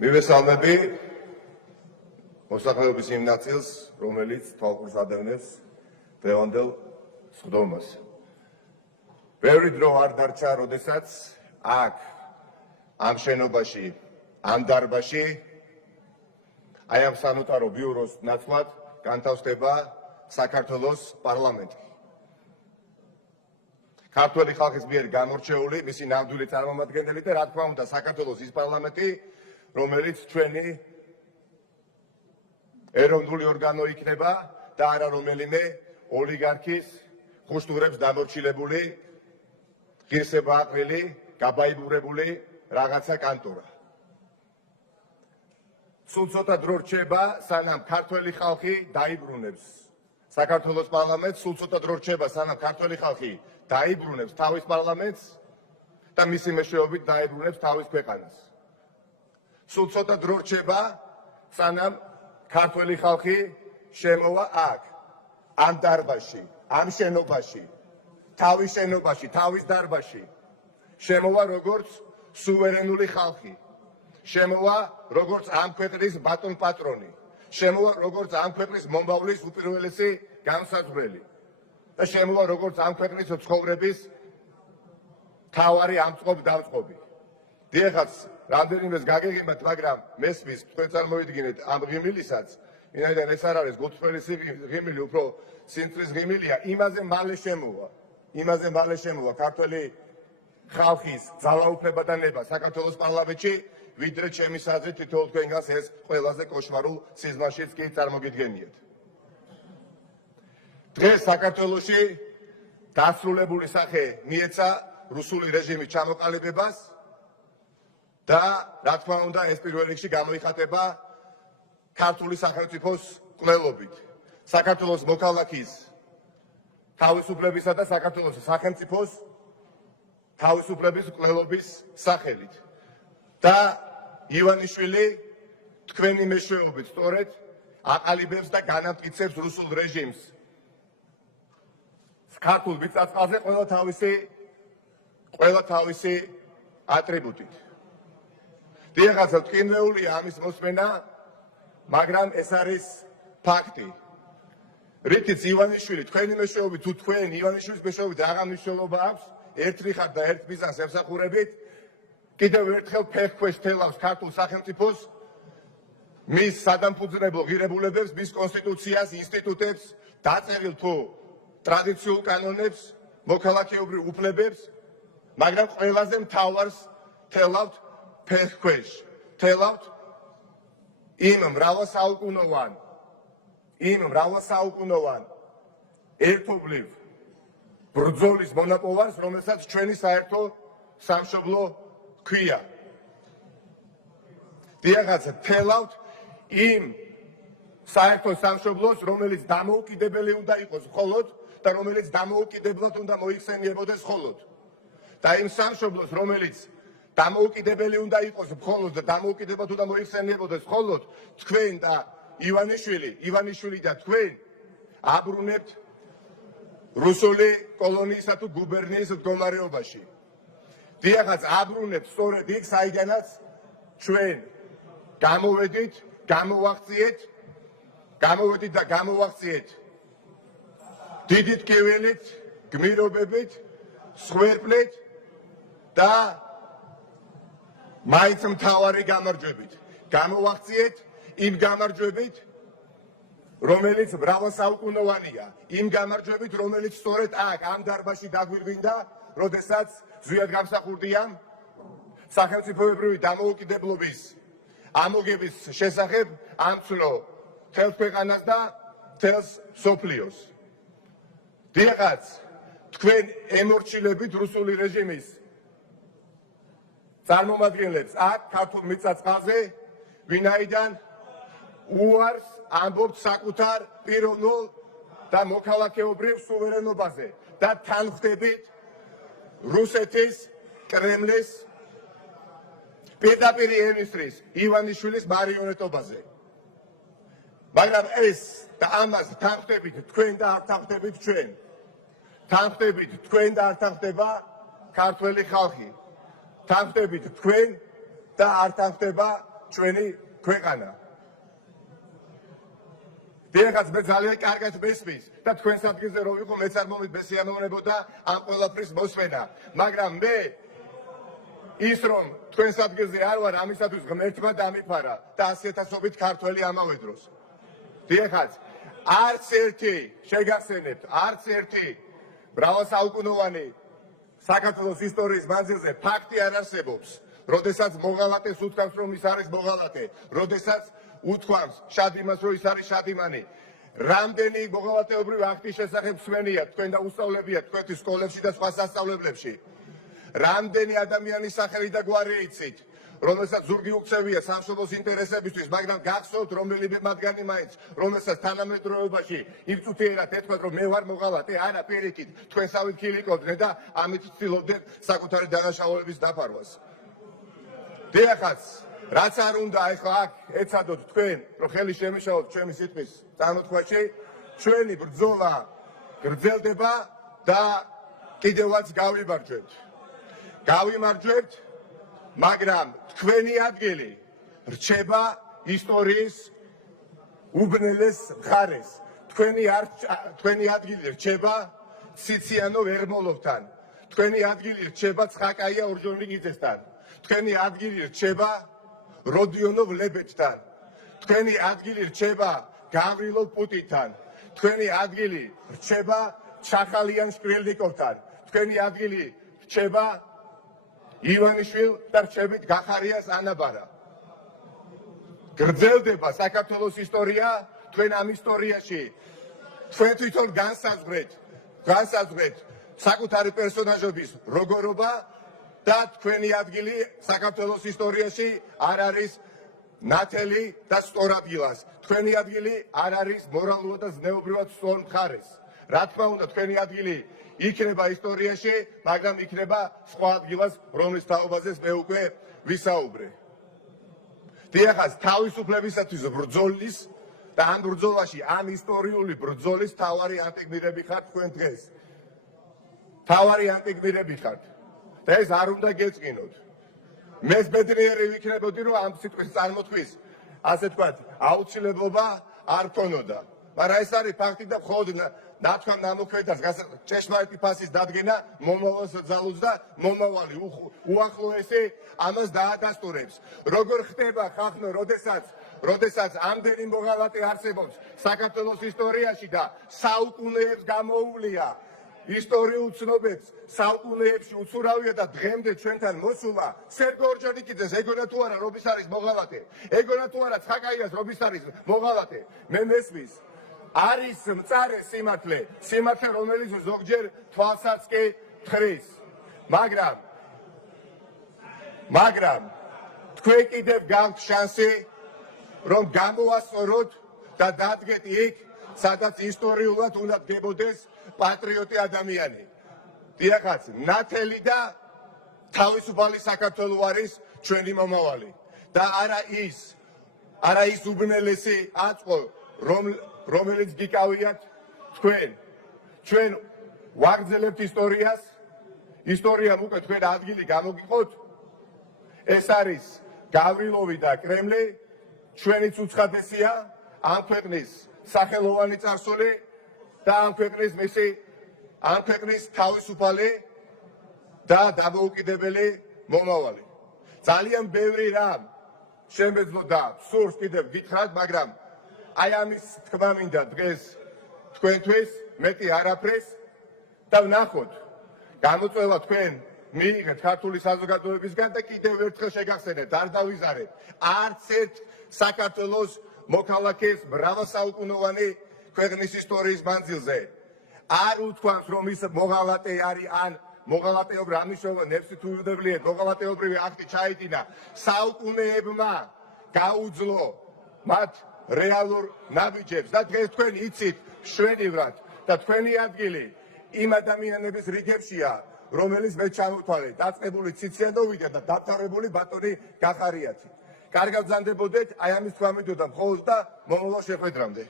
მივესალმები მოსახლეობის იმ ნაწილს, რომელიც თვალყურს ადევნებს დღევანდელ სხდომას. ბევრი დრო არ დარჩა, როდესაც აქ ამ შენობაში, ამ დარბაზში აი ამ სანოტარო ბიუროს ნაცვლად განთავსდება საქართველოს პარლამენტი. ქართველი ხალხის მიერ გამორჩეული, მისი ნამდვილი წარმომადგენელი და რა თქმა უნდა საქართველოს ის პარლამენტი, რომელიც ჩვენი ეროვნული ორგანო იქნება და არა რომელიმე ოლიგარქის ხუშტურებს დამორჩილებული, ღირსებააყრილი, გაბაიბურებული რაღაცა კანტორა. სულ ცოტა დრო რჩება, სანამ ქართველი ხალხი დაიბრუნებს საქართველოს პარლამენტს, სულ ცოტა დრო რჩება, სანამ ქართველი ხალხი დაიბრუნებს თავის პარლამენტს და მისი მეშვეობით დაიბრუნებს თავის ქვეყანას. სულ ცოტა დრო რჩება, სანამ ქართველი ხალხი შემოვა აქ, ამ დარბაზში, ამ შენობაში, თავის შენობაში, თავის დარბაზში, შემოვა როგორც სუვერენული ხალხი, შემოვა როგორც ამ ქვეყნის ბატონ პატრონი, შემოვა როგორც ამ ქვეყნის მომავლის უპირველესი განსაზღვრელი და შემოვა როგორც ამ ქვეყნის ცხოვრების მთავარი ამწყობ-დამწყობი. დიახაც, რამდენიმეს გაგეგმებათ, მაგრამ მესმის თქვენ წარმოიდგინეთ ამ ღიმილისაც, ვინაიდან ეს არ არის გულწრფელი ღიმილი, უფრო სიმწრის ღიმილია, იმაზე მალე შემოვა ქართველი ხალხის ძალაუფლება და ნება საქართველოს პარლამენტში, ვიდრე ჩემი საზრით თითოეულ თქვენგანს ეს ყველაზე კოშმარულ სიზმარშიც კი წარმოგიდგენიათ. დღეს საქართველოში დასრულებული სახე მიეცა რუსული რეჟიმის ჩამოყალიბებას და რა თქმა უნდა ეს პირველ რიგში გამოიხატება ქართული სახელმწიფოს კვლელობით, საქართველოს მოქალაქის თავისუფლებისა და საქართველოს სახელმწიფოს თავისუფლების კვლელობის სახელით. და ივანიშვილი თქვენი მეშვეობით სწორედ აყალიბებს და განამტკიცებს რუსულ რეჟიმს ქართულ მიწა-წყალზე ყველა თავისი ატრიბუტით. დიახაც, თქინეულია ამის მოსმენა, მაგრამ ეს არის ფაქტი. რითიც ივანიშვილი თქვენი მეშვეობით თუ თქვენ ივანიშვილის მეშვეობით აღარ მნიშვნელობა აქვს, ერთი ხარ და ერთ მიზანს ემსახურებით, კიდევ ერთხელ ფეხქვეშ თელავს ქართულ სახელმწიფოს, მის სადამფუძნებლო ღირებულებებს, მის კონსტიტუციას, ინსტიტუტებს, დაწერილ თუ ტრადიციულ კანონებს, მოქალაქეობრივ უფლებებს, მაგრამ ყველაზე მთავარს თელავთ ფეხქვეშ, თელავთ იმ მრავალსაუკუნოვან ერთობლივ ბრძოლის მონაპოვარს, რომელსაც ჩვენი საერთო სამშობლო ქვია. დიახაც, თელავთ იმ საერთო სამშობლოს, რომელიც დამოუკიდებელი უნდა იყოს მხოლოდ და რომელიც დამოუკიდებლად უნდა მოიხსენიებოდეს მხოლოდ. და იმ სამშობლოს, რომელიც დამოუკიდებელი უნდა იყოს მხოლოდ და დამოუკიდებლად უნდა მოიხსენიებოდეს მხოლოდ, თქვენ და ივანიშვილი და თქვენ აბრუნებთ რუსული კოლონიისა თუ გუბერნიის მდგომარეობაში. დიახაც, აბრუნებთ სწორედ იქ, საიდანაც ჩვენ გამოვედით და გამოვაღწიეთ დიდი ტკივილით, გმირობებით, სხვერპლით და მაინც მთავარი გამარჯვებით. გამოვაღწიეთ იმ გამარჯვებით, რომელიც მრავალსაუკუნოვანია, იმ გამარჯვებით, რომელიც სწორედ აქ, ამ დარბაზში დაგვირგვინდა, როდესაც ზვიად გამსახურდია სახელმწიფოებრივი დამოუკიდებლობის ამოგების შესახებ ამცნო მთელს ქვეყანას და მთელს მსოფლიოს. დიახაც, თქვენ ემორჩილებით რუსული რეჟიმის წარმომადგენლებს აქ ქართულ მიწა-წყალზე, ვინაიდან უარს ამბობთ საკუთარ პიროვნულ და მოქალაქეობრივ სუვერენობაზე და თან ხვდებით რუსეთის კრემლის პირდაპირ მინისტრის ივანიშვილის მარიონეტობაზე. მაგრამ ეს და ამას თან ხვდებით თქვენ და არ თან ხვდებით ჩვენ. თან ხვდებით თქვენ და არ თან ხვდება ქართველი ხალხი. თან ხვდებით თქვენ და არ თან ხდება ჩვენი ქვეყანა. დიახაც მე ძალიან კარგად მესმის და თქვენს ადგილზე რომ ვიყო მეც არ მომეცემებოდა ამ ყველაფრის მოსმენა, მაგრამ მე ის რომ თქვენს ადგილზე არ ვარ ამისათვის ღმერთმა დამიფარა და 100,000-ობით ქართველი ამავე დროს. დიახაც არც ერთი შეგახსენებთ, არც ერთი მრავალსაუკუნოვანი საქართველოს ისტორიის მანძილზე ფაქტი არ არსებობს, როდესაც მოღალატეს უთქვამს რომ ის არის მოღალატე, როდესაც უთქვამს შადიმას რომ ის არის შადიმანი. რამდენი მოღალატეობრივი აქტის შესახებ მსმენია თქვენ და უსწავლებია თქვენთვის სკოლებში და სხვა სასწავლებლებში. რამდენი ადამიანის სახელი და გვარი იცით, რომელსაც ზურგი უქცევია სამშობლოს ინტერესებისთვის, მაგრამ გახსოვთ რომელიმე მათგანი მაინც, რომელსაც თანამედროვეობაში იბწუთიერათ ეთქვათ რომ მე ვარ მოღალატე, არა პირიქით, თქვენსავით ქილიკობდნენ და ამით ცდილობდნენ საკუთარი დანაშაულების დაფარვას. დიახაც, რაც არ უნდა ეხლა აქ ეცადოთ თქვენ, რომ ხელი შემეშალოთ ჩემი სიტყვის წარმოთქვაში, ჩვენი ბრძოლა გრძელდება და კიდევაც გავიმარჯვებთ. გავიმარჯვებთ, მაგრამ თქვენი ადგილი რჩება ისტორიის უბნელეს მხარეს. თქვენი ადგილი რჩება ციციანო ერმოლოვთან. თქვენი ადგილი რჩება ცხაკაია ორჯონიკიძესთან. თქვენი ადგილი რჩება როდიონოვ ლებეჭთან. თქვენი ადგილი რჩება გავრილოვ პუტინთან. თქვენი ადგილი რჩება ჩახალიან შკრილნიკოვთან. თქვენი ადგილი რჩება ივანიშვილ და რჩებით გახარიას ანაბარა. გრძელდება საქართველოს ისტორია, თქვენ ამ ისტორიაში თქვენ თვითონ განსაზღვრეთ საკუთარი პერსონაჟების როგორობა და თქვენი ადგილი საქართველოს ისტორიაში არ არის ნათელი და სწორადგილას. თქვენი ადგილი არ არის მორალურად და ზნეობრივად სწორ მხარეს. რა თქმა უნდა, თქვენი ადგილი იქნება ისტორიაში, მაგრამ იქნება სხვა ადგილას, რომლის თაობაზეც მე უკვე ვისაუბრე. დიახაც, თავისუფლებისათვის ბრძოლის და ამ ბრძოლაში, ამ ისტორიული ბრძოლის თავარი ანტიგმირები ხართ თქვენ დღეს. თავარი ანტიგმირები ხართ. და ეს არ უნდა გეწყინოთ. მეც ბედნიერი ვიქნებოდი, რომ ამ სიტყვის წარმოთქმის, ასე თქვათ, აუცილებლობა არ ქონოდა. მაგრამ ეს არის ფაქტი და მხოლოდ ნათქვამ ნამოქმედებს ჭეშმარიტი ფასის დადგენა მომავალს ძალუძს და მომავალი უახლოესი ამას დაადასტურებს. როგორ ხდება ხახნო, როდესაც ამდენი მოღალატე არსებობს საქართველოს ისტორიაში და საუკუნეებს გამოუვლია ისტორიულ ცნობებს, საუკუნეებში უცურავია და დღემდე ჩვენთან მოსულა სერგო ორჯონიკიძეს ეგონა თუ არა რომ ის არის მოღალატე, ეგონა თუ არა ცხაკაიას რომ ის არის მოღალატე, მე მესმის. არის მწარე სიმართლე, რომელიც ზოგჯერ თვალსაც კი თხრის. მაგრამ თქვენ კიდევ გაქვთ შანსი, რომ გამოვასწოროთ და დადგეთ იქ, სადაც ისტორიულად უნდა დგებოდეს პატრიოტი ადამიანი. დიახაც, ნათელი და თავისუფალი საქართველო არის ჩვენი მომავალი და არა ის უბნელესი აწყო, რომელიც გიკავიათ თქვენ. ჩვენ ვაგრძელებთ ისტორიას, ისტორიამ უკვე თქვენ ადგილი გამოგიყოთ. ეს არის გავრილოვი და კრემლი, ჩვენიც უცხადესია ამ ქვეყნის სახელოვანი წარსული და ამ ქვეყნის თავისუფალი და დამოუკიდებელი მომავალი. ძალიან ბევრი რამ შემეძლო და სურს კიდევ გითხრათ, მაგრამ აი ამის თქმა მინდა დღეს თქვენთვის მეტი არაფრის და ვნახოთ გამოწვევა თქვენ მიიღეთ ქართული საზოგადოებისგან და კიდევ ერთხელ შეგახსენებთ, არ დავიზარეთ არც ერთ საქართველოს მოქალაქეს მრავალსაუკუნოვანი ქვეყნის ისტორიის მანძილზე არ უთქვამს რომ ის მოღალატე არის ან მოღალატეობრივი ამიშოვა ნებსითულებელია მოღალატეობრივი აქტი ჩაიდინა საუკუნეებმა გაუძლო მათ რეალურ ნაბიჯებს და დღეს თქვენ იცით მშვენივრად და თქვენი ადგილი იმ ადამიანების რიგებშია რომელიც მე ჩამოთვალე დაწყებული ციციანოვიდა და დამთავრებული ბატონი გახარიათი. კარგად ბრძანდებოდეთ, აი ამის თქვა მინდოდა მხოლოდ და მომავალ შეხვედრამდე.